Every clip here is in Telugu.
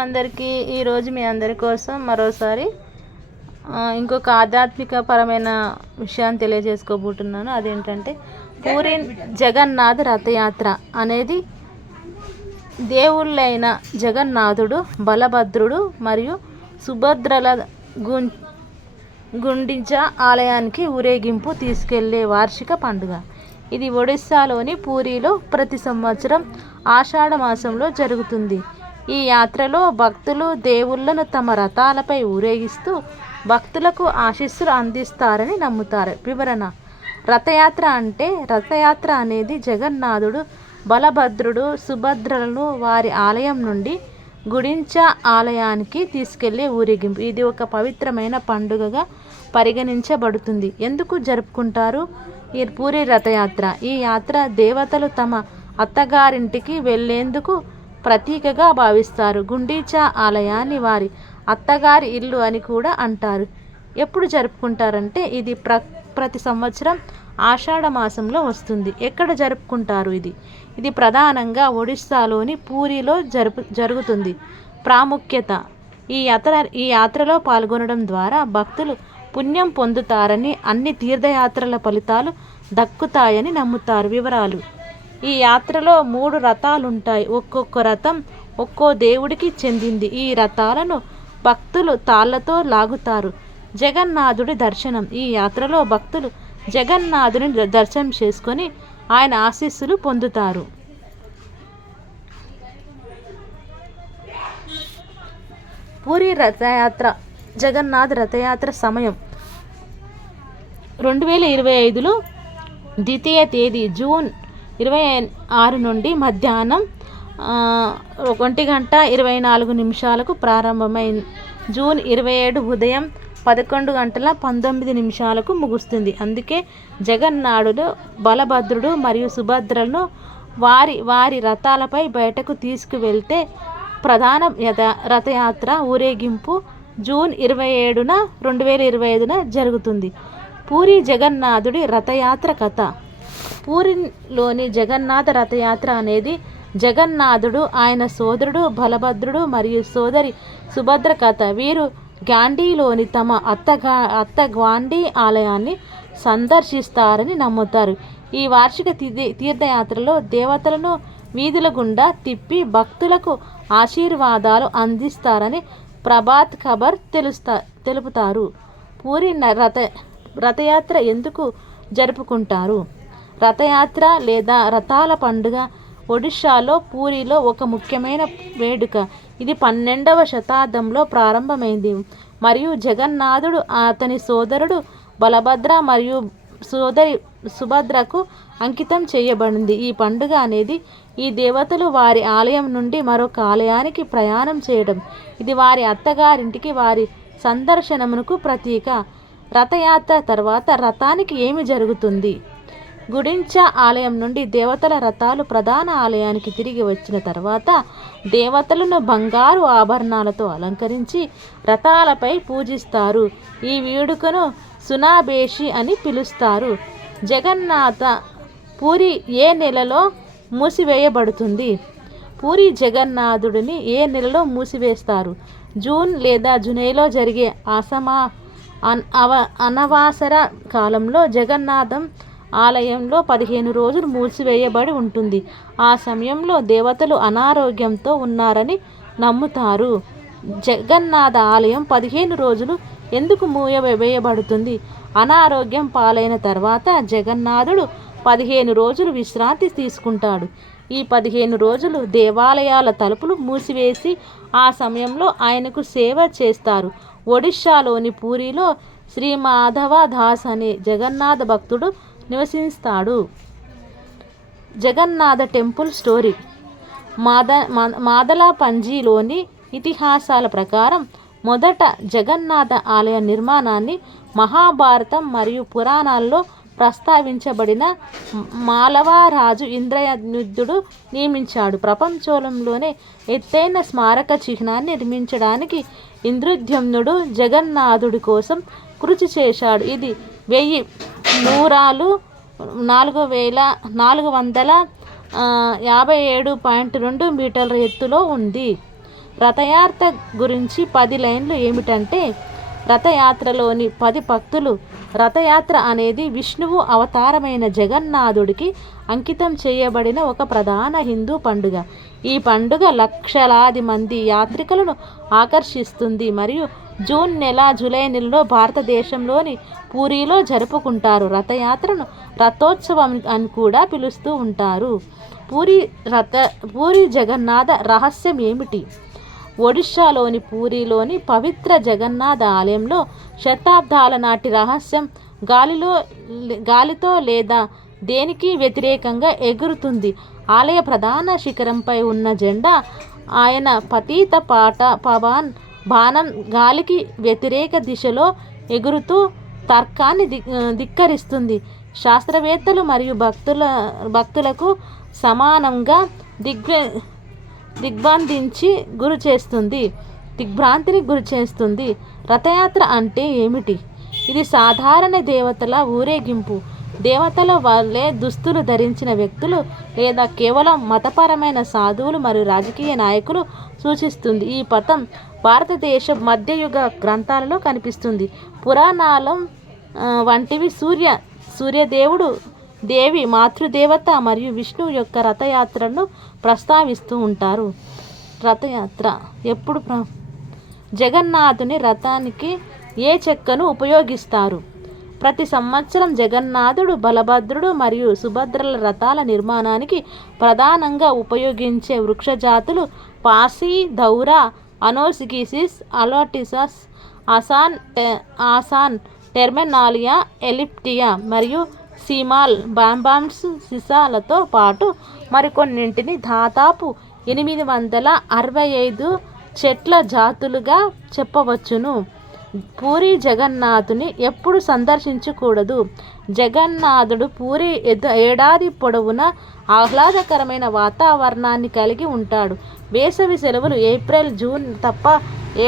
అందరికీ ఈరోజు మీ అందరి కోసం మరోసారి ఇంకొక ఆధ్యాత్మిక పరమైన విషయాన్ని తెలియజేసుకోబోతున్నాను. అదేంటంటే పూరి జగన్నాథ రథయాత్ర అనేది దేవుళ్ళైన జగన్నాథుడు, బలభద్రుడు మరియు సుభద్రల గుండిచా ఆలయానికి ఊరేగింపు తీసుకెళ్లే వార్షిక పండుగ. ఇది ఒడిస్సాలోని పూరిలో ప్రతి సంవత్సరం ఆషాఢ మాసంలో జరుగుతుంది. ఈ యాత్రలో భక్తులు దేవుళ్లను తమ రథాలపై ఊరేగిస్తూ భక్తులకు ఆశీస్సులు అందిస్తారని నమ్ముతారు. వివరణ: రథయాత్ర అనేది జగన్నాథుడు, బలభద్రుడు, సుభద్రలను వారి ఆలయం నుండి గుడించా ఆలయానికి తీసుకెళ్లే ఊరేగింపు. ఇది ఒక పవిత్రమైన పండుగగా పరిగణించబడుతుంది. ఎందుకు జరుపుకుంటారు ఈ పూరి రథయాత్ర? ఈ యాత్ర దేవతలు తమ అత్తగారింటికి వెళ్లేందుకు ప్రతీకగా భావిస్తారు. గుండీచా ఆలయాన్ని వారి అత్తగారి ఇల్లు అని కూడా అంటారు. ఎప్పుడు జరుపుకుంటారంటే ఇది ప్రతి సంవత్సరం ఆషాఢ మాసంలో వస్తుంది. ఎక్కడ జరుపుకుంటారు? ఇది ప్రధానంగా ఒడిస్సాలోని పూరిలో జరుగుతుంది. ప్రాముఖ్యత: ఈ యాత్రలో పాల్గొనడం ద్వారా భక్తులు పుణ్యం పొందుతారని, అన్ని తీర్థయాత్రల ఫలితాలు దక్కుతాయని నమ్ముతారు. వివరాలు: ఈ యాత్రలో 3 రథాలుంటాయి. ఒక్కొక్క రథం ఒక్కో దేవుడికి చెందింది. ఈ రథాలను భక్తులు తాళ్లతో లాగుతారు. జగన్నాథుడి దర్శనం: ఈ యాత్రలో భక్తులు జగన్నాథుని దర్శనం చేసుకొని ఆయన ఆశీస్సులు పొందుతారు. పూరి రథయాత్ర జగన్నాథ రథయాత్ర సమయం 2025లో ద్వితీయ తేదీ జూన్ 26 నుండి మధ్యాహ్నం 1:24 ప్రారంభమై జూన్ 27 ఉదయం 11:19 ముగుస్తుంది. అందుకే జగన్నాథుడు, బలభద్రుడు మరియు సుభద్రలను వారి రథాలపై బయటకు తీసుకువెళ్తే ప్రధాన రథయాత్ర ఊరేగింపు జూన్ 27న 2025న జరుగుతుంది. పూరి జగన్నాథుడి రథయాత్ర కథ: పూరిలోని జగన్నాథ రథయాత్ర అనేది జగన్నాథుడు, ఆయన సోదరుడు బలభద్రుడు మరియు సోదరి సుభద్ర కథ. వీరు గ్యాండీలోని తమ అత్త గ్వాండీ ఆలయాన్ని సందర్శిస్తారని నమ్ముతారు. ఈ వార్షిక తీర్థయాత్రలో దేవతలను వీధుల గుండా తిప్పి భక్తులకు ఆశీర్వాదాలు అందిస్తారని ప్రభాత్ ఖబర్ తెలుపుతారు. పూరి రథయాత్ర ఎందుకు జరుపుకుంటారు? రథయాత్ర లేదా రథాల పండుగ ఒడిషాలో పూరిలో ఒక ముఖ్యమైన వేడుక. ఇది 12వ శతాబ్దంలో ప్రారంభమైంది మరియు జగన్నాథుడు, అతని సోదరుడు బలభద్ర మరియు సోదరి సుభద్రకు అంకితం చేయబడింది. ఈ పండుగ అనేది ఈ దేవతలు వారి ఆలయం నుండి మరొక ఆలయానికి ప్రయాణం చేయడం. ఇది వారి అత్తగారింటికి వారి సందర్శనమునకు ప్రతీక. రథయాత్ర తర్వాత రథానికి ఏమి జరుగుతుంది? గుడించా ఆలయం నుండి దేవతల రథాలు ప్రధాన ఆలయానికి తిరిగి వచ్చిన తర్వాత దేవతలను బంగారు ఆభరణాలతో అలంకరించి రథాలపై పూజిస్తారు. ఈ వేడుకను సునాబేషి అని పిలుస్తారు. జగన్నాథ పూరి ఏ నెలలో మూసివేయబడుతుంది? పూరి జగన్నాథుడిని ఏ నెలలో మూసివేస్తారు? జూన్ లేదా జూలైలో జరిగే అనవాసర కాలంలో జగన్నాథం ఆలయంలో 15 రోజులు మూసివేయబడి ఉంటుంది. ఆ సమయంలో దేవతలు అనారోగ్యంతో ఉన్నారని నమ్ముతారు. జగన్నాథ ఆలయం 15 రోజులు ఎందుకు మూయవేయబడుతుంది? అనారోగ్యం పాలైన తర్వాత జగన్నాథుడు 15 రోజులు విశ్రాంతి తీసుకుంటాడు. ఈ 15 రోజులు దేవాలయాల తలుపులు మూసివేసి ఆ సమయంలో ఆయనకు సేవ చేస్తారు. ఒడిషాలోని పూరిలో శ్రీ మాధవ దాస్ అనే జగన్నాథ భక్తుడు నివసిస్తాడు. జగన్నాథ టెంపుల్ స్టోరీ: మాదలపంజీలోని ఇతిహాసాల ప్రకారం మొదట జగన్నాథ ఆలయ నిర్మాణాన్ని మహాభారతం మరియు పురాణాల్లో ప్రస్తావించబడిన మాలవరాజు ఇంద్రయనుద్ధుడు నియమించాడు. ప్రపంచంలోనే ఎత్తైన స్మారక చిహ్నాన్ని నిర్మించడానికి ఇంద్రద్యుమ్నుడు జగన్నాథుడి కోసం కృషి చేశాడు. ఇది 1000 మూరాలు 4457.2 మీటర్ల ఎత్తులో ఉంది. రథయాత్ర గురించి 10 లైన్లు ఏమిటంటే, రథయాత్రలోని 10 పక్తులు. రథయాత్ర అనేది విష్ణువు అవతారమైన జగన్నాథుడికి అంకితం చేయబడిన ఒక ప్రధాన హిందూ పండుగ. ఈ పండుగ లక్షలాది మంది యాత్రికులను ఆకర్షిస్తుంది మరియు జూన్ నెల, జూలై నెలలో భారతదేశంలోని పూరిలో జరుపుకుంటారు. రథయాత్రను రథోత్సవం అని కూడా పిలుస్తూ ఉంటారు. పూరి జగన్నాథ రహస్యం ఏమిటి? ఒడిషాలోని పూరిలోని పవిత్ర జగన్నాథ ఆలయంలో శతాబ్దాల నాటి రహస్యం గాలితో లేదా దేనికి వ్యతిరేకంగా ఎగురుతుంది. ఆలయ ప్రధాన శిఖరంపై ఉన్న జెండా ఆయన పతిత బాణం గాలికి వ్యతిరేక దిశలో ఎగురుతూ తర్కాన్ని ధిక్కరిస్తుంది. శాస్త్రవేత్తలు మరియు భక్తులకు సమానంగా దిగ్భ్రాంతిని గురి చేస్తుంది. రథయాత్ర అంటే ఏమిటి? ఇది సాధారణ దేవతల ఊరేగింపు. దేవతల వల్లే దుస్తులు ధరించిన వ్యక్తులు లేదా కేవలం మతపరమైన సాధువులు మరియు రాజకీయ నాయకులు సూచిస్తుంది. ఈ పథం భారతదేశ మధ్యయుగ గ్రంథాలలో కనిపిస్తుంది. పురాణాలం వంటివి సూర్యదేవుడు, దేవి మాతృదేవత మరియు విష్ణువు యొక్క రథయాత్రను ప్రస్తావిస్తూ ఉంటారు. రథయాత్ర ఎప్పుడు జగన్నాథుని రథానికి ఏ చెక్కను ఉపయోగిస్తారు? ప్రతి సంవత్సరం జగన్నాథుడు, బలభద్రుడు మరియు సుభద్రల రథాల నిర్మాణానికి ప్రధానంగా ఉపయోగించే వృక్షజాతులు పాసి, దౌరా, అనోసిగిసిస్, అలోటిసస్, ఆసాన్, టెర్మినాలియా, ఎలిప్టియా మరియు సిమాల్ బాంబామ్స్ సిసాలతో పాటు మరికొన్నింటిని దాదాపు 865 చెట్ల జాతులుగా చెప్పవచ్చును. పూరి జగన్నాథుని ఎప్పుడు సందర్శించకూడదు? జగన్నాథుడు పూరి ఏడాది పొడవునా ఆహ్లాదకరమైన వాతావరణాన్ని కలిగి ఉంటాడు. వేసవి సెలవులు ఏప్రిల్, జూన్ తప్ప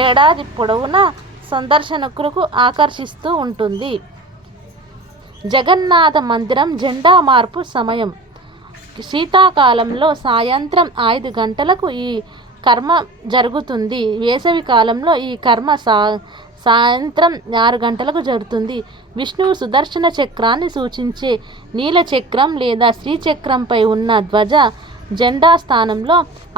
ఏడాది పొడవునా సందర్శకులకు ఆకర్షిస్తూ ఉంటుంది. జగన్నాథ మందిరం జెండా మార్పు సమయం శీతాకాలంలో సాయంత్రం 5 గంటలకు ఈ కర్మ జరుగుతుంది. వేసవి కాలంలో ఈ కర్మ సాయంత్రం 6 గంటలకు జరుగుతుంది. విష్ణువు సుదర్శన చక్రాన్ని సూచించే నీల చక్రం లేదా శ్రీచక్రంపై ఉన్న ధ్వజ జెండా స్థానంలో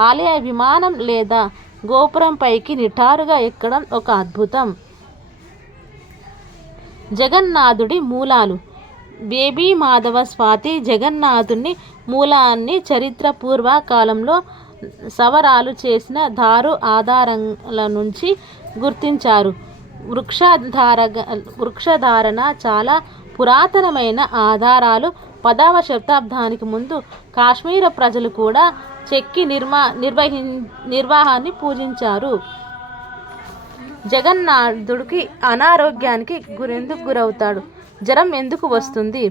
ఆలయ విమానం లేదా గోపురంపైకి నిటారుగా ఎక్కడం ఒక అద్భుతం. జగన్నాథుడి మూలాలు. బేబీ మాధవ స్వాతి జగన్నాథుని మూలాన్ని చరిత్ర పూర్వ కాలంలో సవరాలు చేసిన దారు ఆధారాల నుంచి గుర్తించారు. వృక్షధారణ చాలా పురాతనమైన ఆధారాలు 10వ శతాబ్దానికి ముందు కాశ్మీర ప్రజలు కూడా చెక్కి నిర్వాహాన్ని పూజించారు. జగన్నాథుడికి అనారోగ్యానికి ఎందుకు గురవుతాడు? జ్వరం ఎందుకు వస్తుంది?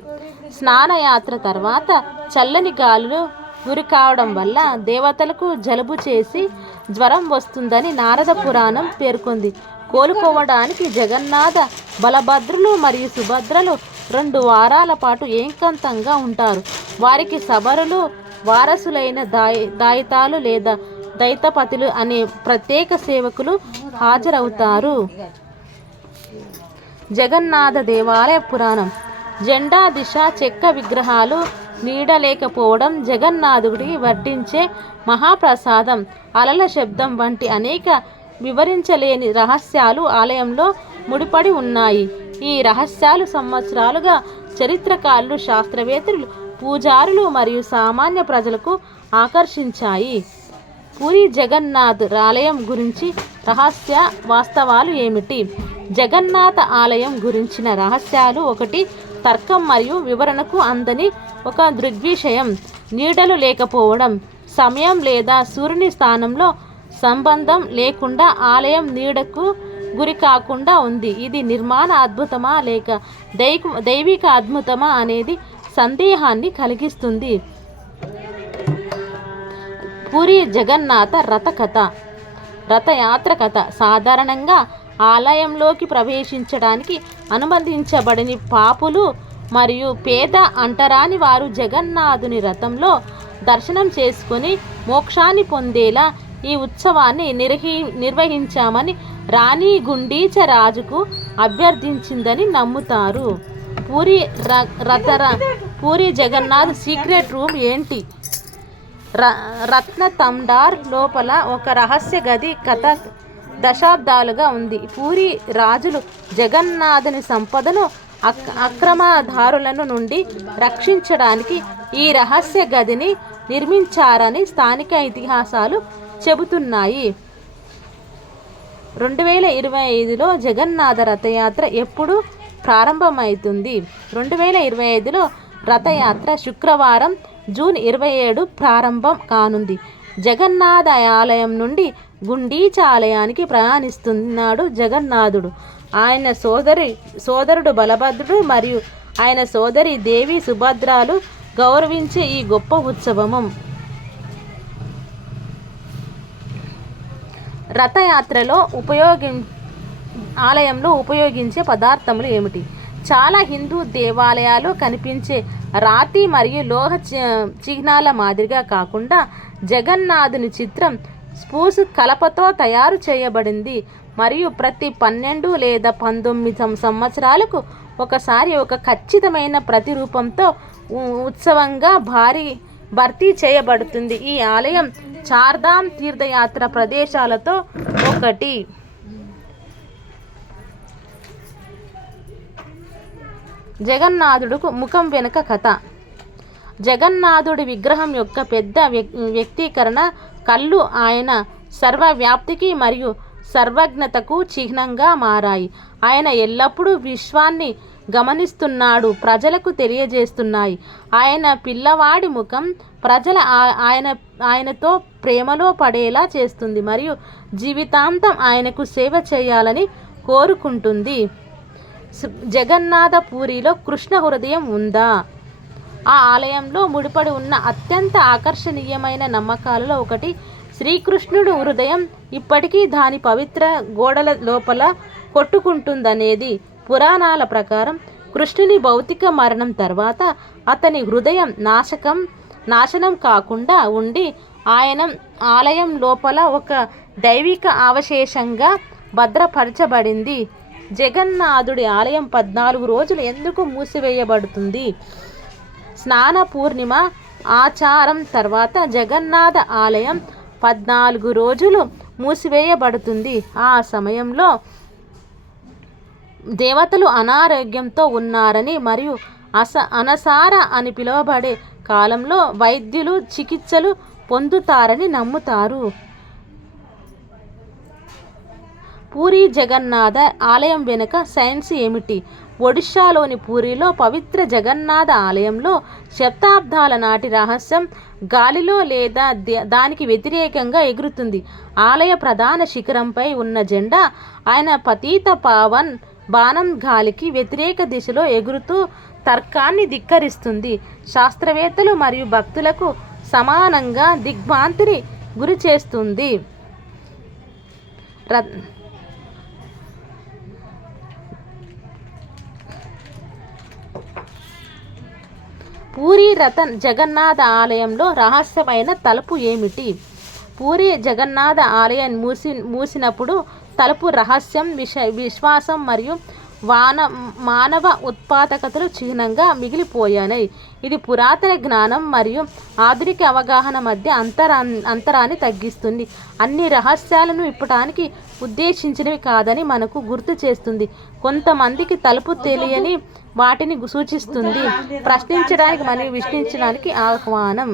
స్నానయాత్ర తర్వాత చల్లని గాలులు గురి కావడం వల్ల దేవతలకు జలుబు చేసి జ్వరం వస్తుందని నారద పురాణం పేర్కొంది. కోలుకోవడానికి జగన్నాథ, బలభద్రులు మరియు సుభద్రలు 2 వారాల పాటు ఏకాంతంగా ఉంటారు. వారికి సబరులు, వారసులైన దాయితాలు లేదా దైతపతులు అనే ప్రత్యేక సేవకులు హాజరవుతారు. జగన్నాథ దేవాలయ పురాణం. జెండా దిశ, చెక్క విగ్రహాలు, నీడ లేకపోవడం, జగన్నాథుడికి వడ్డించే మహాప్రసాదం, అలల శబ్దం వంటి అనేక వివరించలేని రహస్యాలు ఆలయంలో ముడిపడి ఉన్నాయి. ఈ రహస్యాలు సంవత్సరాలుగా చరిత్రకారులు, శాస్త్రవేత్తలు, పూజారులు మరియు సామాన్య ప్రజలకు ఆకర్షించాయి. పూరి జగన్నాథ్ ఆలయం గురించి రహస్య వాస్తవాలు ఏమిటి? జగన్నాథ ఆలయం గురించిన రహస్యాలు. 1. తర్కం మరియు వివరణకు అందని ఒక దృగ్విషయం. నీడలు లేకపోవడం. సమయం లేదా సూర్యుని స్థానంలో సంబంధం లేకుండా ఆలయం నీడకు గురి కాకుండా ఉంది. ఇది నిర్మాణ అద్భుతమా లేక దైవిక అద్భుతమా అనేది సందేహాన్ని కలిగిస్తుంది. పూరి జగన్నాథ రథ కథ. రథయాత్ర కథ. సాధారణంగా ఆలయంలోకి ప్రవేశించడానికి అనుమతించబడని పాపులు మరియు పేద అంటరాని వారు జగన్నాథుని రథంలో దర్శనం చేసుకుని మోక్షాన్ని పొందేలా ఈ ఉత్సవాన్ని నిర్వహించామని రాణి గుండీచ రాజుకు అభ్యర్థించిందని నమ్ముతారు. పూరి జగన్నాథ్ సీక్రెట్ రూమ్ ఏంటి? రత్న తండార్ లోపల ఒక రహస్య గది కథ దశాబ్దాలుగా ఉంది. పూరి రాజులు జగన్నాథుని సంపదను అక్రమదారులను నుండి రక్షించడానికి ఈ రహస్య గదిని నిర్మించారని స్థానిక ఇతిహాసాలు చెబుతున్నాయి. 2025లో జగన్నాథ రథయాత్ర ఎప్పుడు ప్రారంభమవుతుంది? 2025లో రథయాత్ర శుక్రవారం జూన్ 27 ప్రారంభం కానుంది. జగన్నాథ ఆలయం నుండి గుండీచ ఆలయానికి ప్రయాణిస్తున్నాడు జగన్నాథుడు. ఆయన సోదరుడు బలభద్రుడు మరియు ఆయన సోదరి దేవి సుభద్రాలు గౌరవించే ఈ గొప్ప ఉత్సవము. రథయాత్రలో ఆలయంలో ఉపయోగించే పదార్థములు ఏమిటి? చాలా హిందూ దేవాలయాలు కనిపించే రాతి మరియు లోహ చిహ్నాల మాదిరిగా కాకుండా జగన్నాథుని చిత్రం స్పూస్ కలపతో తయారు చేయబడింది మరియు ప్రతి 12 లేదా 19 సంవత్సరాలకు ఒకసారి ఒక ఖచ్చితమైన ప్రతిరూపంతో ఉత్సవంగా భర్తీ చేయబడుతుంది. ఈ ఆలయం చార్ధామ్ తీర్థయాత్ర ప్రదేశాలతో ఒకటి. జగన్నాథుడుకు ముఖం వెనుక కథ. జగన్నాథుడి విగ్రహం యొక్క పెద్ద వ్యక్తీకరణ కళ్ళు ఆయన సర్వవ్యాప్తికి మరియు సర్వజ్ఞతకు చిహ్నంగా మారాయి. ఆయన ఎల్లప్పుడూ విశ్వాన్ని గమనిస్తున్నాడు, ప్రజలకు తెలియజేస్తున్నాయి. ఆయన పిల్లవాడి ముఖం ప్రజల ఆయనతో ప్రేమలో పడేలా చేస్తుంది మరియు జీవితాంతం ఆయనకు సేవ చేయాలని కోరుకుంటుంది. జగన్నాథ పూరిలో కృష్ణ హృదయం ఉందా? ఆ ఆలయంలో ముడిపడి ఉన్న అత్యంత ఆకర్షణీయమైన నమ్మకాలలో ఒకటి శ్రీకృష్ణుడు హృదయం ఇప్పటికీ దాని పవిత్ర గోడల లోపల కొట్టుకుంటుందనేది. పురాణాల ప్రకారం కృష్ణుని భౌతిక మరణం తర్వాత అతని హృదయం నాశనం కాకుండా ఉండి ఆయన ఆలయం లోపల ఒక దైవిక అవశేషంగా భద్రపరచబడింది. జగన్నాథుడి ఆలయం 14 రోజులు ఎందుకు మూసివేయబడుతుంది? స్నాన పూర్ణిమ ఆచారం తర్వాత జగన్నాథ ఆలయం 14 రోజులు మూసివేయబడుతుంది. ఆ సమయంలో దేవతలు అనారోగ్యంతో ఉన్నారని మరియు అనసార అని పిలువబడే కాలంలో వైద్యులు చికిత్సలు పొందుతారని నమ్ముతారు. పూరి జగన్నాథ ఆలయం వెనుక సైన్స్ ఏమిటి? ఒడిషాలోని పూరిలో పవిత్ర జగన్నాథ ఆలయంలో శతాబ్దాల నాటి రహస్యం గాలిలో లేదా దానికి వ్యతిరేకంగా ఎగురుతుంది. ఆలయ ప్రధాన శిఖరంపై ఉన్న జెండా ఆయన పతిత పావన్ బాణం గాలికి వ్యతిరేక దిశలో ఎగురుతూ తర్కాన్ని ధిక్కరిస్తుంది. శాస్త్రవేత్తలు మరియు భక్తులకు సమానంగా దిగ్భ్రాంతిని గురి చేస్తుంది. పూరి జగన్నాథ ఆలయంలో రహస్యమైన తలుపు ఏమిటి? పూరి జగన్నాథ ఆలయం మూసినప్పుడు తలుపు రహస్యం, విశ్వాసం మరియు మానవ ఉత్పాదకతలు చిహ్నంగా మిగిలిపోయాయి. ఇది పురాతన జ్ఞానం మరియు ఆధునిక అవగాహన మధ్య అంతరాన్ని తగ్గిస్తుంది. అన్ని రహస్యాలను ఇప్పటానికి ఉద్దేశించినవి కాదని మనకు గుర్తు చేస్తుంది. కొంతమందికి తలుపు తెలియని వాటిని సూచిస్తుంది. ప్రశ్నించడానికి మరియు విశ్లేషించడానికి ఆహ్వానం.